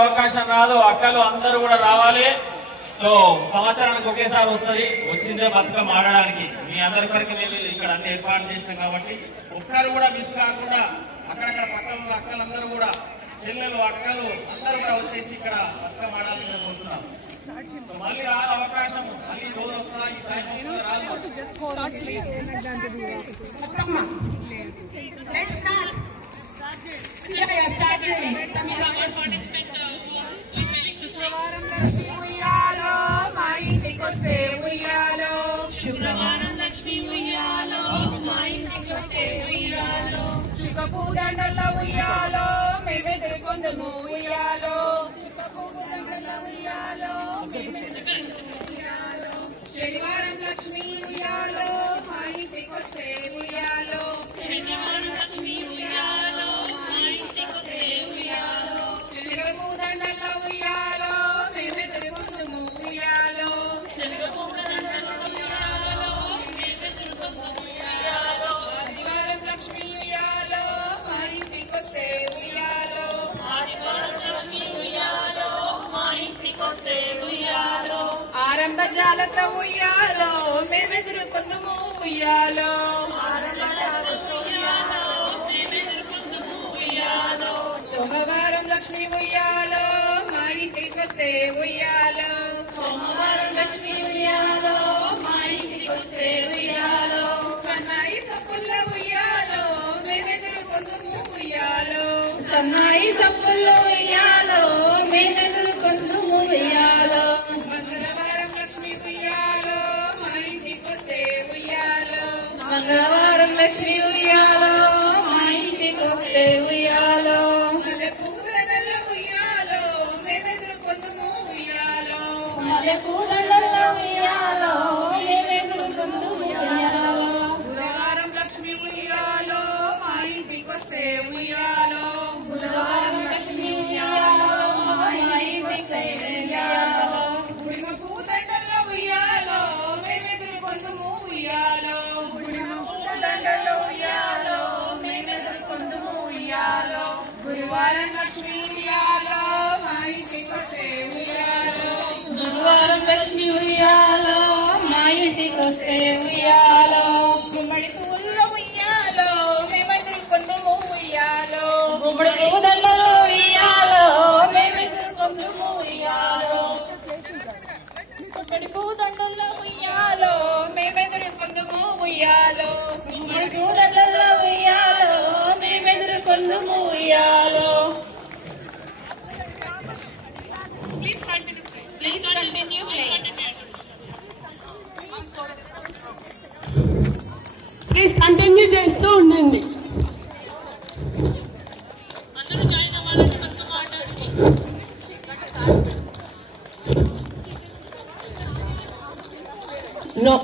అవకాశం రాదు, అక్కలు అందరూ కూడా రావాలి. సో సంవత్సరానికి ఒకేసారి వస్తుంది, వచ్చిందే బతుకమ్మ ఆడడానికి. మీ అందరి వరకు వెళ్ళి ఇక్కడ అన్ని ఏర్పాటు చేసినాం కాబట్టి ఒక్కరు కూడా మిస్ కాకుండా అక్కడక్కడ పక్కన అక్కలందరూ కూడా చెల్లెలు అక్కలు అందరూ కూడా వచ్చేసి ఇక్కడ బతుకమ్మ ఆడాలని కోరుతున్నాం. మళ్ళీ రాదు అవకాశం, మళ్ళీ రోజు వస్తుందా ఈ టైం రాదు. శుక్రవారం లక్ష్మీ ఉయ్యాలో మా ఇంటికి వస్తే ఉయ్యాలో చుక్కపు దండల ఉయ్యాలో మేమెదురుకొందుము ఉయ్యాలో శనివారం లక్ష్మీ ఉయ్యాలో మా ఇంటికి వస్తే ఉయ్యాలో శనివారం లక్ష్మీ ఉయ్యాలో మా ఇంటికి వస్తే ఉయ్యాలో చుక్కపు దండల ఉయ్యాలో మేమెదురుకొందుము ఉయ్యాలో ఆరంభజాలతో ఉయ్యాలో మేమెదురుకొందుము ఉయ్యాలో సోమవారం లక్ష్మీ ఉయ్యాలో మా ఇంటికి వస్తే ఉయ్యాలో సోమవారం లక్ష్మీ ఉయ్యాలో మా ఇంటికి వస్తే ఉయ్యాలో సన్నాయి సప్పుల్ల ఉయ్యాలో మేమెదురుకొందుము ఉయ్యాలో సన్నాయి సప్పుల్ల ఉయ్యాలో మేమెదురుకొందుము ఉయ్యాలో మంగళవారం లక్ష్మీ ఉయ్యాలో మా ఇంటికి వస్తే ఉయ్యాలో మంగళవారం లక్ష్మీ ఉయ్యాలో మా ఇంటికి వస్తే ఉయ్యాలో మల్లెపూల ఉయ్యాలో మేమెదురుకొందుము ఉయ్యాలో మల్లెపూల ఉయ్యాలో మేమెదురుకొందుము ఉయ్యాలో బుధవారం లక్ష్మీ ఉయ్యాలో మా ఇంటికి వస్తే ఉయ్యాలో బుధవారం లక్ష్మీ ఉయ్యాలో మా ఇంటికి వస్తే ఉయ్యాలో గుడిమ పూదండల ఉయ్యాలో మేమెదురుకొందుము ఉయ్యాలో గుడిమ పూదండల ఉయ్యాలో మేమెదురుకొందుము ఉయ్యాలో గురువారం లక్ష్మీ ఉయ్యాలో మా ఇంటికి వస్తే ఉయ్యాలో గురువారం లక్ష్మీ ఉయ్యాలో మా ఇంటికి వస్తే ఉయ్యాలో గుమ్మడి పూల ఉయ్యాలో మేమెదురుకొందుము ఉయ్యాలో గుమ్మడి పూదండల ఉయ్యాలో మేమెదురుకొందుము ఉయ్యాలో గుమ్మడి పూదండల ఉయ్యాలో మేమెదురుకొందుము ఉయ్యాలో గుమ్మడి పూదండల ఉయ్యాలో మేమెదురుకొందుము ఉయ్యాలో Please continue playing. Please continue చేస్తూ ఉండండి. No.